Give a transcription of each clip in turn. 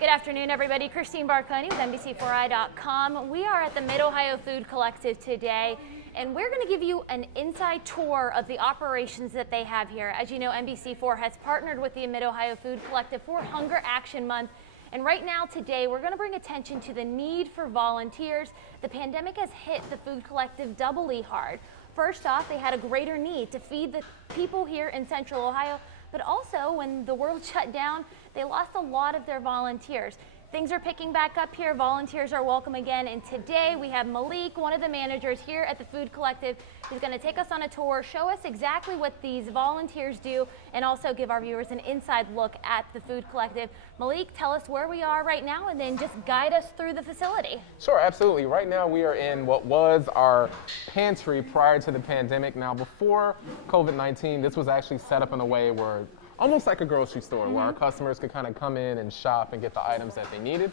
Good afternoon, everybody. Christine Barconi with NBC4i.com. We are at the Mid-Ohio Food Collective today, and we're going to give you an inside tour of the operations that they have here. As you know, NBC4 has partnered with the Mid-Ohio Food Collective for Hunger Action Month. And right now, today, we're going to bring attention to the need for volunteers. The pandemic has hit the Food Collective doubly hard. First off, they had a greater need to feed the people here in Central Ohio, but also when the world shut down, they lost a lot of their volunteers. Things are picking back up here. Volunteers are welcome again. And today we have Malik, one of the managers here at the Food Collective. He's going to take us on a tour, show us exactly what these volunteers do, and also give our viewers an inside look at the Food Collective. Malik, tell us where we are right now and then just guide us through the facility. Sure, absolutely. Right now we are in what was our pantry prior to the pandemic. Now before COVID-19, this was actually set up in a way where almost like a grocery store, where our customers could kind of come in and shop and get the items that they needed.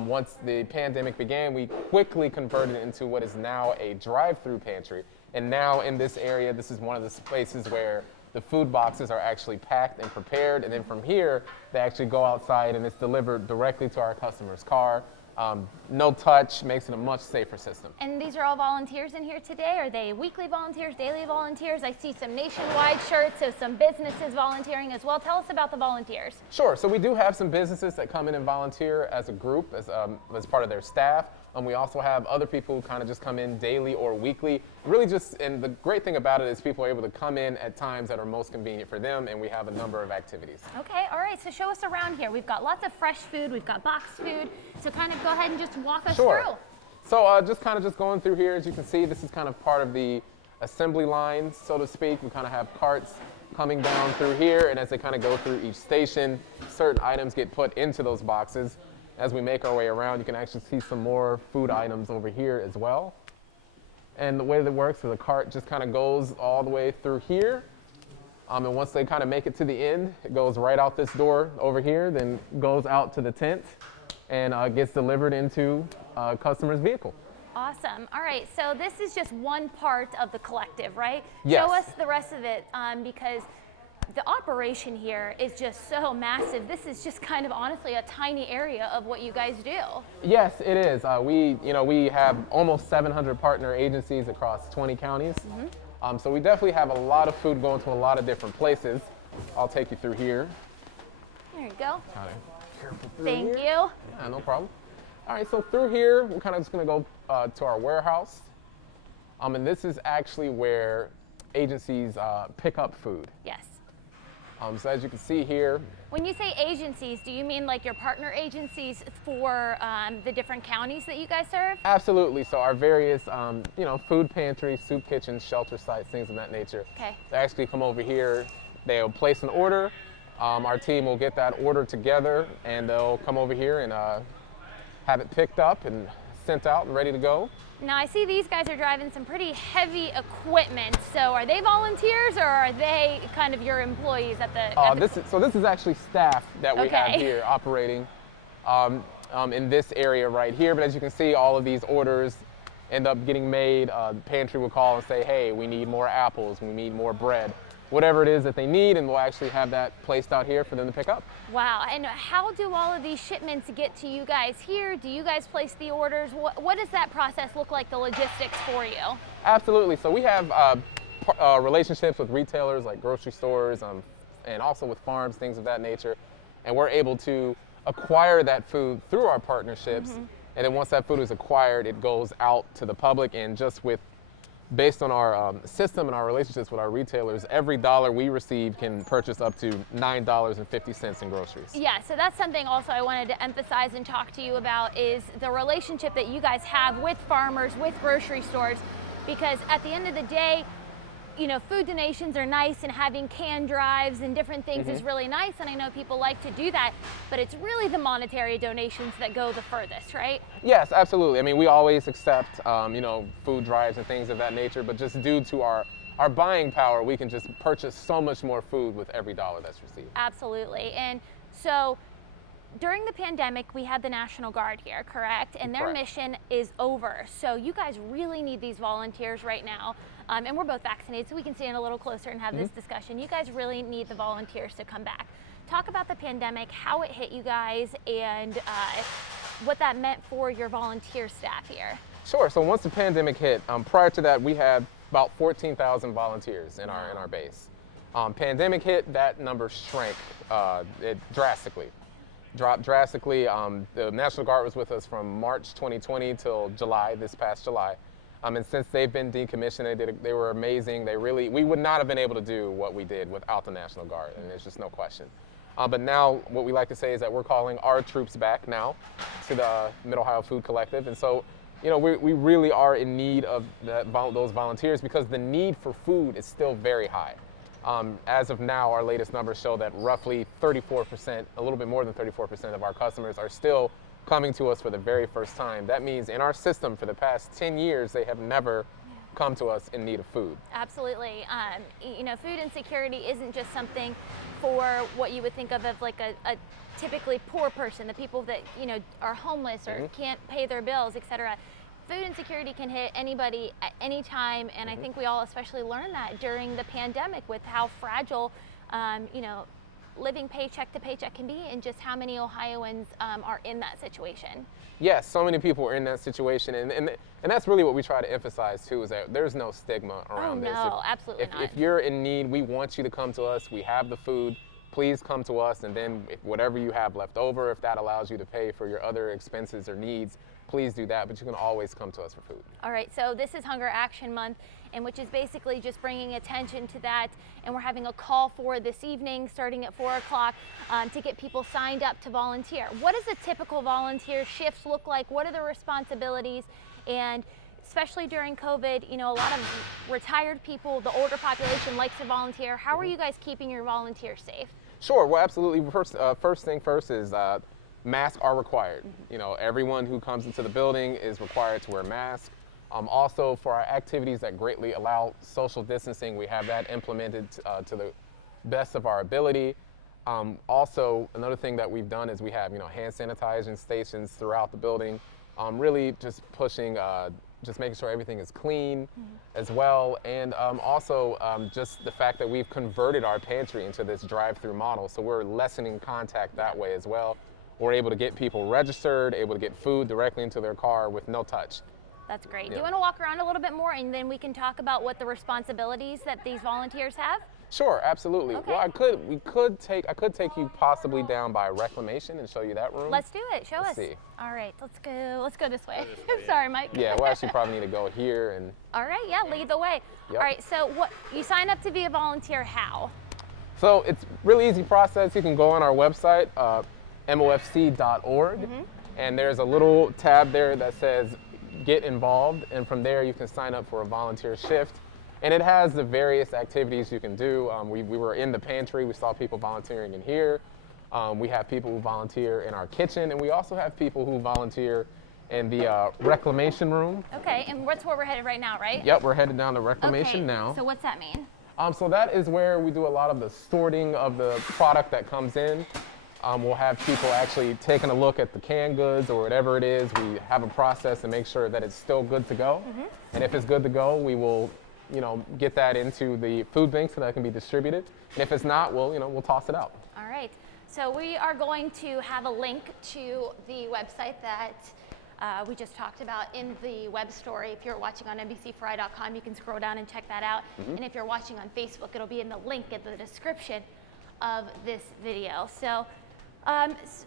Once the pandemic began, we quickly converted it into what is now a drive-through pantry. And now in this area, this is one of the places where the food boxes are actually packed and prepared. And then from here, they actually go outside and it's delivered directly to our customer's car. No touch, makes it a much safer system. And these are all volunteers in here today? Are they weekly volunteers, daily volunteers? I see some nationwide shirts, so some businesses volunteering as well. Tell us about the volunteers. Sure, so we do have some businesses that come in and volunteer as a group, as part of their staff. We also have other people who kind of just come in daily or weekly. Really just, and the great thing about it is people are able to come in at times that are most convenient for them, and we have a number of activities. Okay, all right, so show us around here. We've got lots of fresh food, we've got boxed food, so kind of go ahead and just walk us Sure. through. So just going through here, as you can see, this is kind of part of the assembly line, so to speak. We kind of have carts coming down through here, and as they kind of go through each station, certain items get put into those boxes. As we make our way around, you can actually see some more food items over here as well. And the way that works is the cart just kind of goes all the way through here. And once they kind of make it to the end, it goes right out this door over here, then goes out to the tent and gets delivered into a customer's vehicle. Awesome. All right, so this is just one part of the collective, right? Yes. Show us the rest of it because the operation here is just so massive. This is just kind of honestly a tiny area of what you guys do. Yes, it is. We have almost 700 partner agencies across 20 counties. So we definitely have a lot of food going to a lot of different places. I'll take you through here. There you go. Kind of careful through Thank here. you. Yeah, no problem. All right, so through here, we're kind of just going to go to our warehouse. And this is actually where agencies pick up food. Yes. So as you can see here. When you say agencies, do you mean like your partner agencies for the different counties that you guys serve? Absolutely. So our various, food pantries, soup kitchens, shelter sites, things of that nature. Okay. They actually come over here. They'll place an order. Our team will get that order together, and they'll come over here and have it picked up and sent out and ready to go. Now I see these guys are driving some pretty heavy equipment. So are they volunteers or are they kind of your employees at the? This is actually staff that we have Okay. here operating in this area right here. But as you can see, all of these orders end up getting made. The pantry will call and say, hey, we need more apples, we need more bread, whatever it is that they need, and we'll actually have that placed out here for them to pick up. Wow, and how do all of these shipments get to you guys here? Do you guys place the orders? What does that process look like, the logistics for you? Absolutely. So we have relationships with retailers like grocery stores and also with farms, things of that nature. And we're able to acquire that food through our partnerships. And then once that food is acquired, it goes out to the public. And just based on our system and our relationships with our retailers, every dollar we receive can purchase up to $9.50 in groceries. Yeah, so that's something also I wanted to emphasize and talk to you about is the relationship that you guys have with farmers, with grocery stores, because at the end of the day, food donations are nice and having can drives and different things is really nice, and I know people like to do that, but it's really the monetary donations that go the furthest, right? Yes, absolutely. I mean, we always accept, food drives and things of that nature, but just due to our buying power, we can just purchase so much more food with every dollar that's received. Absolutely. And so during the pandemic, we had the National Guard here, correct? And their Correct. mission is over. So you guys really need these volunteers right now. And we're both vaccinated, so we can stand a little closer and have this discussion. You guys really need the volunteers to come back. talk about the pandemic, how it hit you guys, and what that meant for your volunteer staff here. Sure. So once the pandemic hit, prior to that, we had about 14,000 volunteers in our base. Pandemic hit, that number shrank it drastically. Dropped drastically. The National Guard was with us from March 2020 till July, this past July. And since they've been decommissioned, they were amazing. We would not have been able to do what we did without the National Guard, and there's just no question. But now what we like to say is that we're calling our troops back now to the Mid-Ohio Food Collective. And so, we really are in need of those volunteers because the need for food is still very high. As of now, our latest numbers show that roughly 34%, a little bit more than 34% of our customers are still coming to us for the very first time. That means in our system for the past 10 years, they have never come to us in need of food. Absolutely. Food insecurity isn't just something for what you would think of as like a typically poor person, the people that, are homeless or can't pay their bills, etc. Food insecurity can hit anybody at any time, and I think we all especially learned that during the pandemic with how fragile, living paycheck to paycheck can be, and just how many Ohioans are in that situation. Yes, so many people are in that situation, and that's really what we try to emphasize too, is that there's no stigma around this. No, absolutely not. If you're in need, we want you to come to us. We have the food. Please come to us, and then whatever you have left over, if that allows you to pay for your other expenses or needs, please do that, but you can always come to us for food. All right, so this is Hunger Action Month, and which is basically just bringing attention to that, and we're having a call for this evening starting at 4 o'clock to get people signed up to volunteer. What does a typical volunteer shift look like? What are the responsibilities? And especially during COVID, a lot of retired people, the older population likes to volunteer. How are you guys keeping your volunteers safe? Sure, well, absolutely. First thing first is masks are required. Everyone who comes into the building is required to wear a mask. Also, for our activities that greatly allow social distancing, we have that implemented to the best of our ability. Also, another thing that we've done is we have, hand sanitizing stations throughout the building, really just pushing, just making sure everything is clean as well. And also just the fact that we've converted our pantry into this drive-through model, so we're lessening contact that way as well. We're able to get people registered, able to get food directly into their car with no touch. That's great. Do you want to walk around a little bit more, and then we can talk about what the responsibilities that these volunteers have? Sure, absolutely. Okay. Well, I could take you possibly down by reclamation and show you that room. Let's do it. Show us. See. All right, let's go this way. Sorry, Mike. Yeah, we'll actually probably need to go here and. All right, yeah, lead the way. Yep. All right, so what you sign up to be a volunteer, how? So it's really easy process. You can go on our website, mofc.org, and there's a little tab there that says get involved, and from there you can sign up for a volunteer shift, and it has the various activities you can do. We were in the pantry, we saw people volunteering in here. We have people who volunteer in our kitchen, and we also have people who volunteer in the reclamation room. Okay, and that's where we're headed right now, right? Yep, we're headed down to reclamation now. So what's that mean? So that is where we do a lot of the sorting of the product that comes in. We'll have people actually taking a look at the canned goods or whatever it is. We have a process to make sure that it's still good to go. And if it's good to go, we will, get that into the food bank so that it can be distributed. And if it's not, we'll toss it out. All right. So we are going to have a link to the website that we just talked about in the web story. If you're watching on NBC4i.com, you can scroll down and check that out. And if you're watching on Facebook, it'll be in the link in the description of this video. So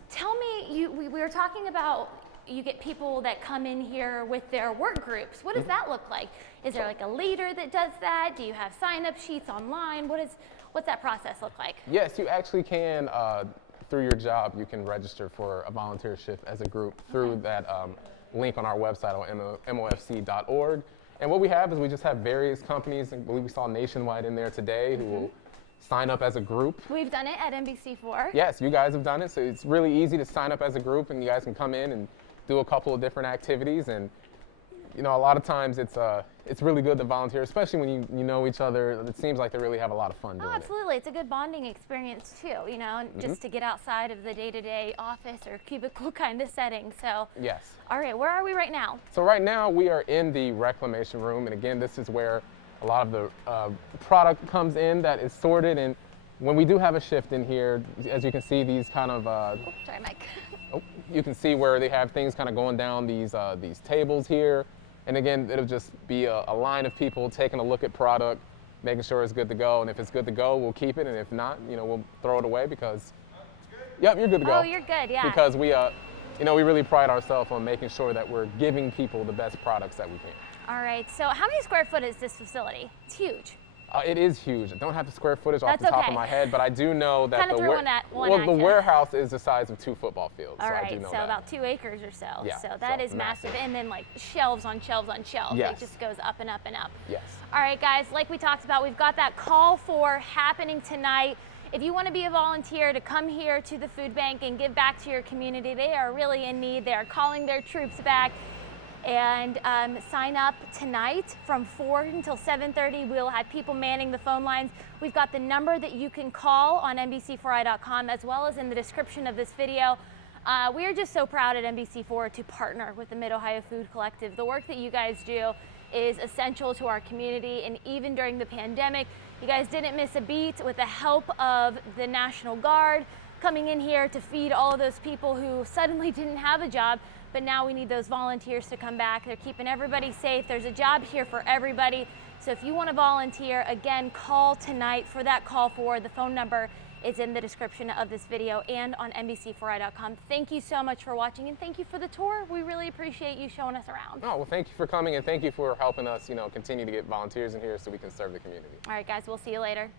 tell me, we were talking about you get people that come in here with their work groups. What does that look like? Is there like a leader that does that? Do you have sign-up sheets online? What's that process look like? Yes, you actually can, through your job, you can register for a volunteer shift as a group through that link on our website on mofc.org. And what we have is we just have various companies, and we saw Nationwide in there today, who will sign up as a group. We've done it at NBC4. Yes, you guys have done it, so it's really easy to sign up as a group, and you guys can come in and do a couple of different activities. And a lot of times it's really good to volunteer, especially when you know each other. It seems like they really have a lot of fun doing it. Absolutely. It's a good bonding experience too, just to get outside of the day-to-day office or cubicle kind of setting. So yes. All right, where are we right now? So right now we are in the reclamation room, and again, this is where a lot of the product comes in that is sorted, and when we do have a shift in here, as you can see, these kind of Sorry, Mike. you can see where they have things kind of going down these tables here. And again, it'll just be a line of people taking a look at product, making sure it's good to go. And if it's good to go, we'll keep it. And if not, we'll throw it away because, yep, you're good to go. Oh, you're good, yeah. Because we really pride ourselves on making sure that we're giving people the best products that we can. All right, so how many square foot is this facility? It's huge. It is huge. I don't have the square footage off That's the top okay. of my head, but I do know that Kinda threw one at the you. warehouse is the size of 2 football fields. All so I right, do know so that. about 2 acres or so. Yeah, So that so is massive. massive. And then like shelves on shelves on shelves. Yes. It just goes up and up and up. Yes. All right, guys, like we talked about, we've got that call for happening tonight. If you want to be a volunteer to come here to the food bank and give back to your community, they are really in need. They are calling their troops back. And sign up tonight from 4 until 7:30. We'll have people manning the phone lines. We've got the number that you can call on NBC4i.com as well as in the description of this video. We are just so proud at NBC4 to partner with the Mid-Ohio Food Collective. The work that you guys do is essential to our community, and even during the pandemic, you guys didn't miss a beat with the help of the National Guard coming in here to feed all of those people who suddenly didn't have a job. But now we need those volunteers to come back. They're keeping everybody safe. There's a job here for everybody. So if you want to volunteer, again, call tonight for that call for. The phone number is in the description of this video and on NBC4i.com. Thank you so much for watching, and thank you for the tour. We really appreciate you showing us around. Oh, well, thank you for coming, and thank you for helping us, continue to get volunteers in here so we can serve the community. All right, guys, we'll see you later.